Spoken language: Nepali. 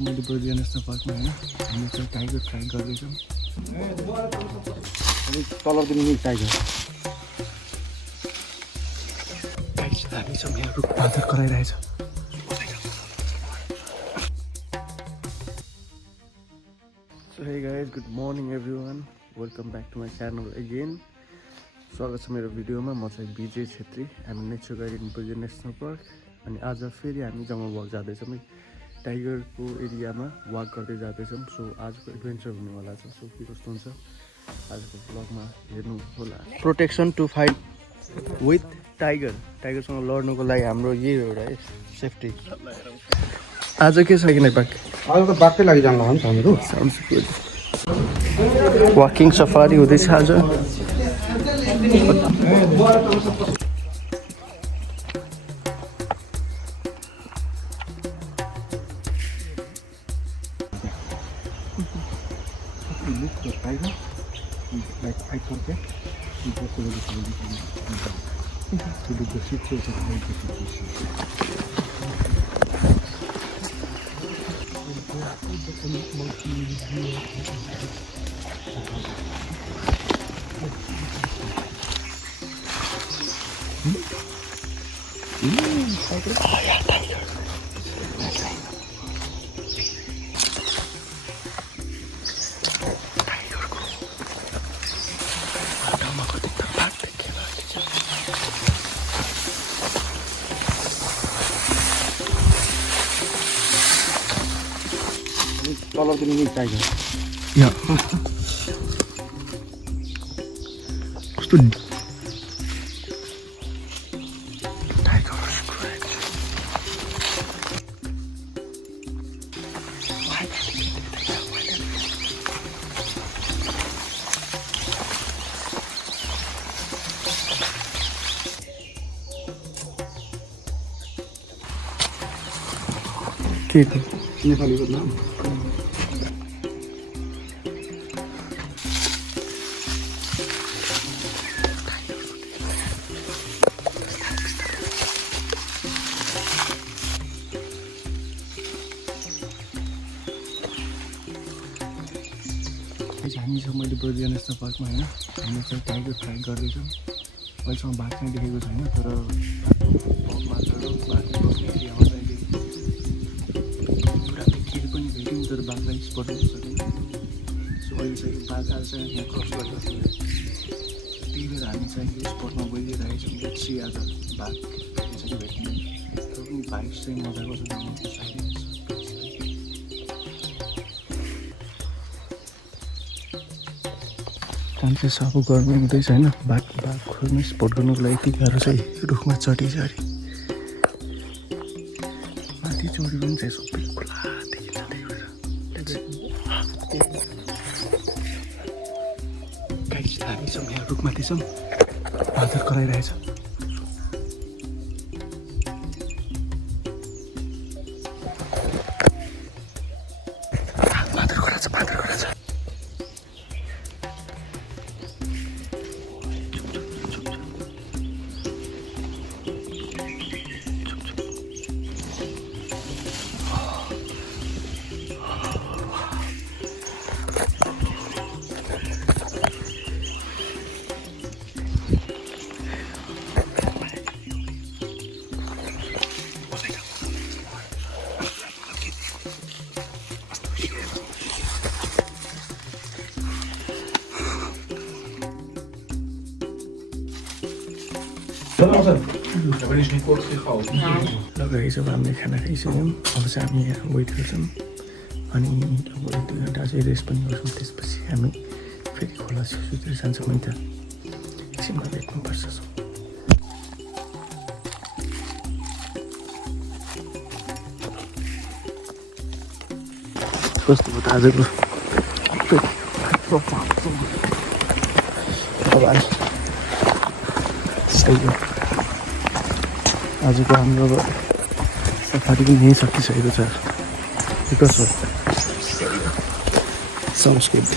मैले बर्दिया नेसनल पार्कमा होइन हामी चाहिँ टाइगर ट्राई गर्दैछौँ तलतिर नि टाइगर हामी चाहिँ यहाँ रुख पाथर कराइरहेछ So hey guys, good morning everyone. Welcome back to my channel again. स्वागत छ मेरो भिडियोमा म चाहिँ विजय छेत्री हामी nature guide in Bardiya national park अनि आज फेरि हामी जङ्गल वक जाँदैछौँ टाइगरको एरियामा वक गर्दै जाँदैछौँ सो आजको एडभेन्चर हुनेवाला छ सो के कस्तो हुन्छ आजको ब्लगमा हेर्नु होला प्रोटेक्सन टु फाइट विथ टाइगरसँग लड्नुको लागि हाम्रो यही एउटा है सेफ्टी आज के छ कि नेपाल आज त बाघकै लागि जानु हो नि त हामीहरू वाकिङ सफारी हुँदैछ आज look the tiger like fight करके इनको को to do the situation like the situation oh yeah tiger तलतिर नि टाइगर या कस्तो टाइगर के नेपालीको नाम हामी चाहिँ मैले बर्दिया नेसनल पार्कमा होइन हामी चाहिँ टाइगर ट्राई गर्दैछौँ अहिलेसम्म बाघ चाहिँ देखेको छैन तर मात्र बाघले बस्ने एरियामा चाहिँ एउटा खिर पनि भेट्यौँ तर बाघलाई स्पट गर्न सक्यौँ सो अहिले चाहिँ बाघ आज चाहिँ यहाँ क्रस गरिरहेको छ त्यही भएर हामी चाहिँ यो स्पटमा गइदिइरहेछौँ पछि आज बाघ भेट्छ कि भेट्ने तर पनि भाइब चाहिँ मजाको छ चान्सेस अब गर्नु हुँदैछ होइन बाघ खोज्नु स्पट गर्नुको लागि यति गाह्रो चाहिँ रुखमा चढी माथि चढी पनि चाहिँ सबै खुला देखिन्छ त्यही भएर गाइस हामी छौँ यहाँ रुखमाथि छौँ पाथर कराइरहेछ पाथर कराछ लगाइस अब हामीले खाना खाइसक्यौँ अब चाहिँ हामी यहाँ वेट गर्छौँ अनि अब 1-2 घन्टा चाहिँ रेस्ट पनि गर्छौँ त्यसपछि हामी फेरि खोला छेउतिर जान्छौँ नि त एकछिनमा भेट्नुपर्छ कस्तो भयो त आजको आजको हाम्रो अब सफारी पनि यहीँ सकिसकेको छ बिकज अफ संस्कृति